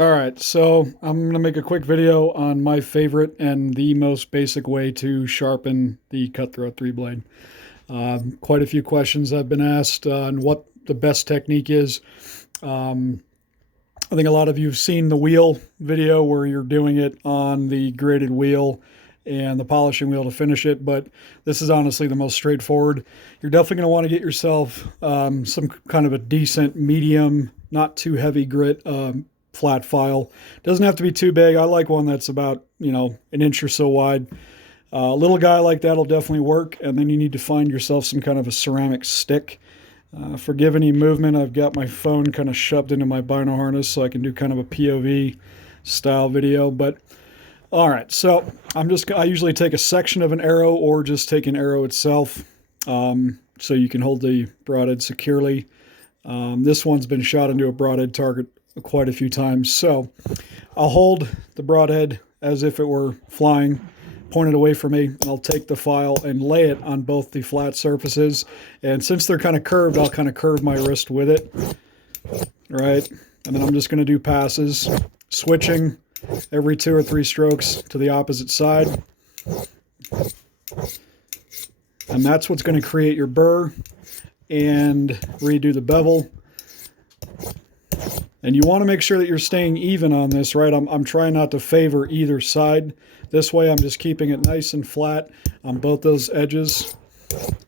All right, so I'm going to make a quick video on my favorite and the most basic way to sharpen the Cutthroat 3-blade. Quite a few questions have been asked on what the best technique is. Um, I think a lot of you have seen the wheel video where you're doing it on the graded wheel and the polishing wheel to finish it, but this is honestly the most straightforward. You're definitely going to want to get yourself some kind of a decent medium, not too heavy grit flat file. Doesn't have to be too big. I like one that's about, an inch or so wide. A little guy like that will definitely work. And then you need to find yourself some kind of a ceramic stick. Forgive any movement. I've got my phone kind of shoved into my bino harness so I can do kind of a POV style video. But all right, so I usually take a section of an arrow or just take an arrow itself, so you can hold the broadhead securely. This one's been shot into a broadhead target quite a few times. So I'll hold the broadhead as if it were flying, pointed away from me. I'll take the file and lay it on both the flat surfaces. And since they're kind of curved, I'll kind of curve my wrist with it. Right. And then I'm just going to do passes, switching every 2 or 3 strokes to the opposite side. And that's what's going to create your burr and redo the bevel. And you want to make sure that you're staying even on this, right? I'm trying not to favor either side. This way I'm just keeping it nice and flat on both those edges.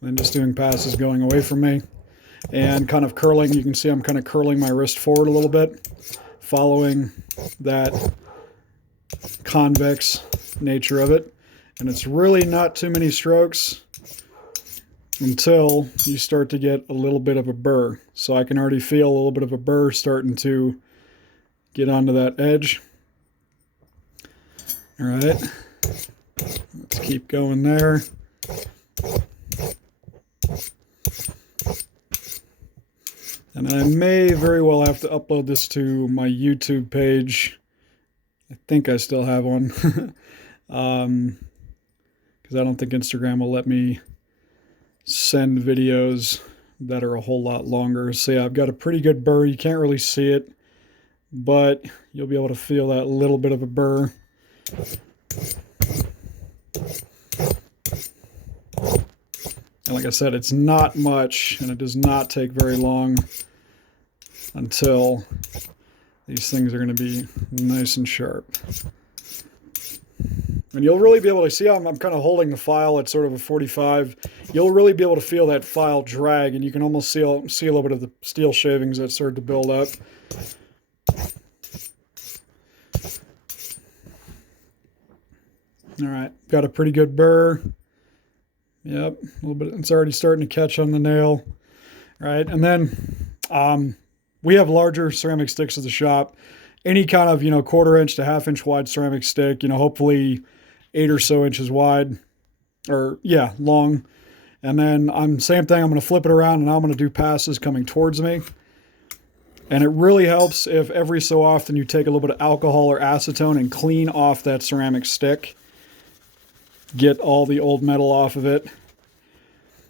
And just doing passes going away from me. And kind of curling. You can see I'm kind of curling my wrist forward a little bit, following that convex nature of it. And it's really not too many strokes until you start to get a little bit of a burr. So I can already feel a little bit of a burr starting to get onto that edge. All right, let's keep going there. And I may very well have to upload this to my YouTube page. I think I still have one, because I don't think Instagram will let me send videos that are a whole lot longer. So yeah, I've got a pretty good burr. You can't really see it, but you'll be able to feel that little bit of a burr. And like I said, it's not much, and it does not take very long until these things are going to be nice and sharp. And you'll really be able to see how I'm kind of holding the file at sort of a 45. You'll really be able to feel that file drag, and you can almost see a little bit of the steel shavings that start to build up. All right, got a pretty good burr. Yep, a little bit. It's already starting to catch on the nail. All right, and then we have larger ceramic sticks at the shop. Any kind of 1/4 inch to 1/2 inch wide ceramic stick. Hopefully 8 or so inches wide, or yeah, long. And then same thing. I'm going to flip it around, and I'm going to do passes coming towards me. And it really helps if every so often you take a little bit of alcohol or acetone and clean off that ceramic stick. Get all the old metal off of it.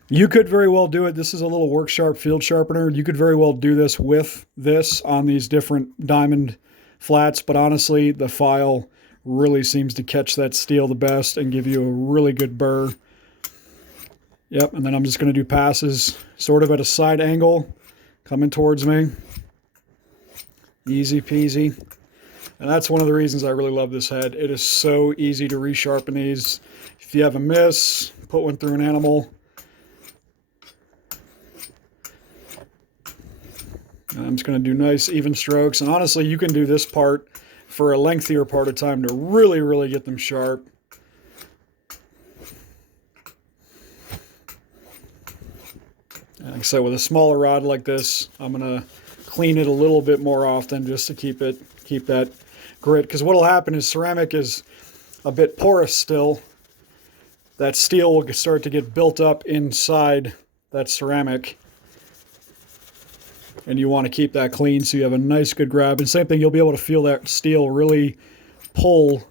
You could very well do it. This is a little work sharp field sharpener. You could very well do this with this on these different diamond flats, but honestly, the file really seems to catch that steel the best and give you a really good burr. Yep, and then I'm just going to do passes sort of at a side angle, coming towards me. Easy peasy. And that's one of the reasons I really love this head. It is so easy to resharpen these. If you have a miss, put one through an animal. And I'm just going to do nice even strokes. And honestly, you can do this part for a lengthier part of time to really, really get them sharp. And like I said, with a smaller rod like this, I'm going to clean it a little bit more often just to keep that grit. Because what will happen is ceramic is a bit porous still. That steel will start to get built up inside that ceramic. And you want to keep that clean so you have a nice good grab. And same thing, you'll be able to feel that steel really pull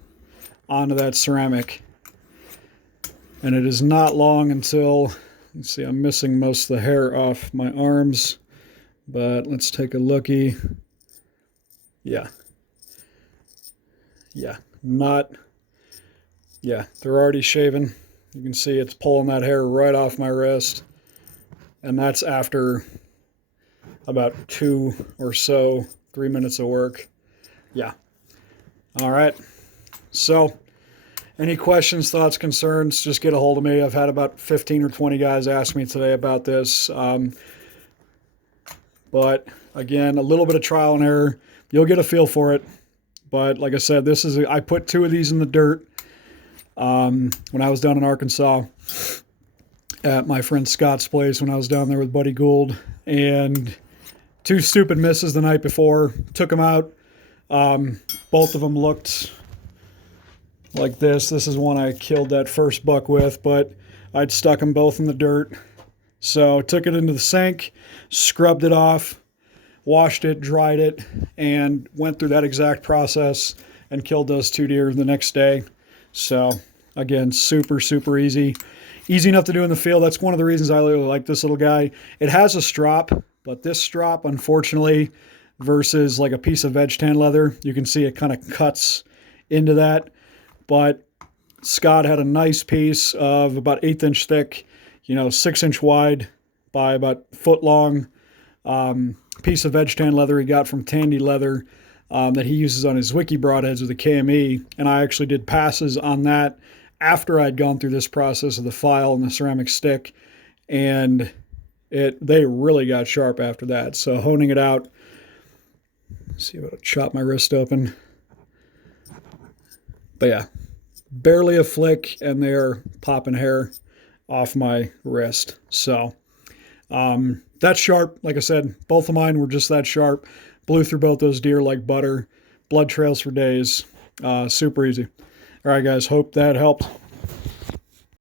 onto that ceramic. And it is not long until, let's see, I'm missing most of the hair off my arms. But let's take a looky. Yeah. Yeah, they're already shaven. You can see it's pulling that hair right off my wrist. And that's after about 3 minutes of work. Yeah. All right. So, any questions, thoughts, concerns, just get a hold of me. I've had about 15 or 20 guys ask me today about this. But again, a little bit of trial and error. You'll get a feel for it. But like I said, I put 2 of these in the dirt when I was down in Arkansas at my friend Scott's place when I was down there with Buddy Gould. And 2 stupid misses the night before. Took them out. Both of them looked like this. This is one I killed that first buck with, but I'd stuck them both in the dirt. So took it into the sink, scrubbed it off, washed it, dried it, and went through that exact process and killed those 2 deer the next day. So again, super, super easy. Easy enough to do in the field. That's one of the reasons I really like this little guy. It has a strop, but this strop, unfortunately, versus like a piece of veg tan leather, you can see it kind of cuts into that. But Scott had a nice piece of about 1/8 inch thick, 6 inch wide by about foot long piece of veg tan leather he got from Tandy Leather that he uses on his wiki broadheads with a KME. And I actually did passes on that after I'd gone through this process of the file and the ceramic stick. And they really got sharp after that. So honing it out, see if it'll chop my wrist open. But yeah, barely a flick, and they're popping hair off my wrist. So that's sharp. Like I said, both of mine were just that sharp. Blew through both those deer like butter. Blood trails for days. Super easy. All right, guys. Hope that helped.